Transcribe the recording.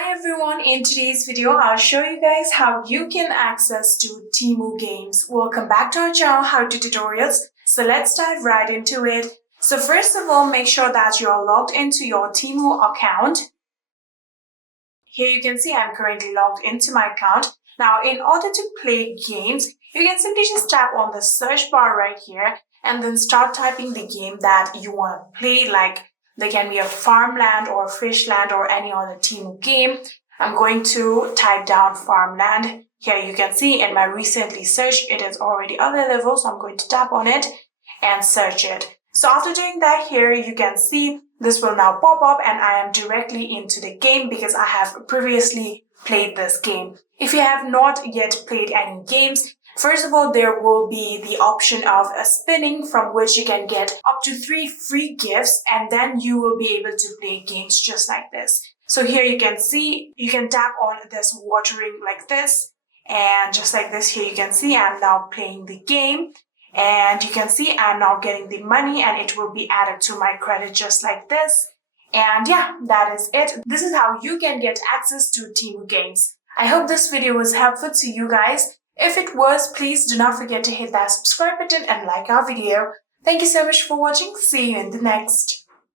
Hi everyone, in today's video I'll show you guys how you can access to Temu Games. Welcome back to our channel, How To Tutorials. So let's dive right into it. So first of all, make sure that you're logged into your Temu account. Here you can see I'm currently logged into my account. Now in order to play games, you can simply just tap on the search bar right here and then start typing the game that you want to play, like there can be a farmland or fishland or any other Temu game. I'm going to type down farmland. Here you can see in my recently searched, it is already available. So I'm going to tap on it and search it. So after doing that, here you can see this will now pop up and I am directly into the game because I have previously played this game. If you have not yet played any games, first of all, there will be the option of a spinning from which you can get up to 3 free gifts and then you will be able to play games just like this. So here you can see, you can tap on this watering like this and just like this, here you can see I'm now playing the game and you can see I'm now getting the money and it will be added to my credit just like this. And yeah, that is it. This is how you can get access to Temu Games. I hope this video was helpful to you guys. If it was, please do not forget to hit that subscribe button and like our video. Thank you so much for watching. See you in the next.